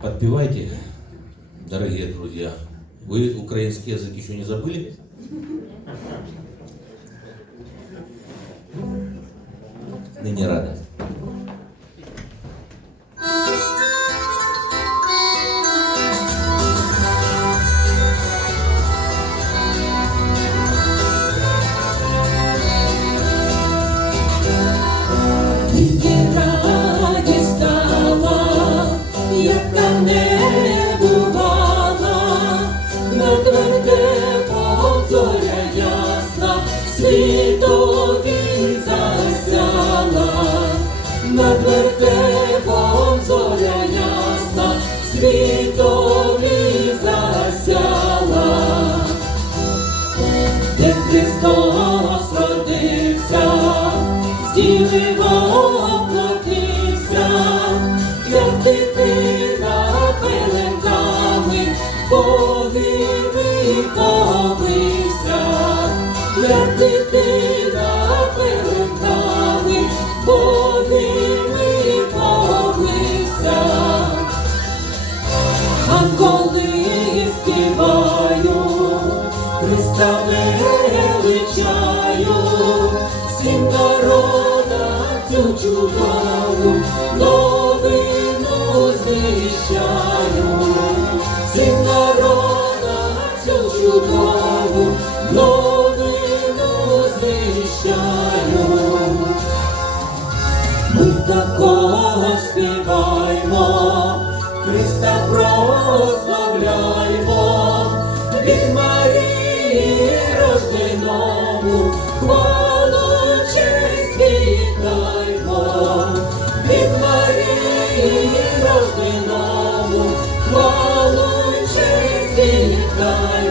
Подпевайте, дорогие друзья. Вы украинский язык еще не забыли? Ныне рада. Яка не бувала, на тверде зоря ясна, світові засяла, на тверде зоря ясна, світові засяла. Де Христос родився, зділиво А коли співаю, Христа величаю, всім народам цю чудову новину звіщаю, всім народам цю чудову новину звіщаю. Ми такого співаймо, Христа прославляймо, від Марії рожденому, хвалу честь вітаймо, від Марії рожденому, хвалу честь вітаймо.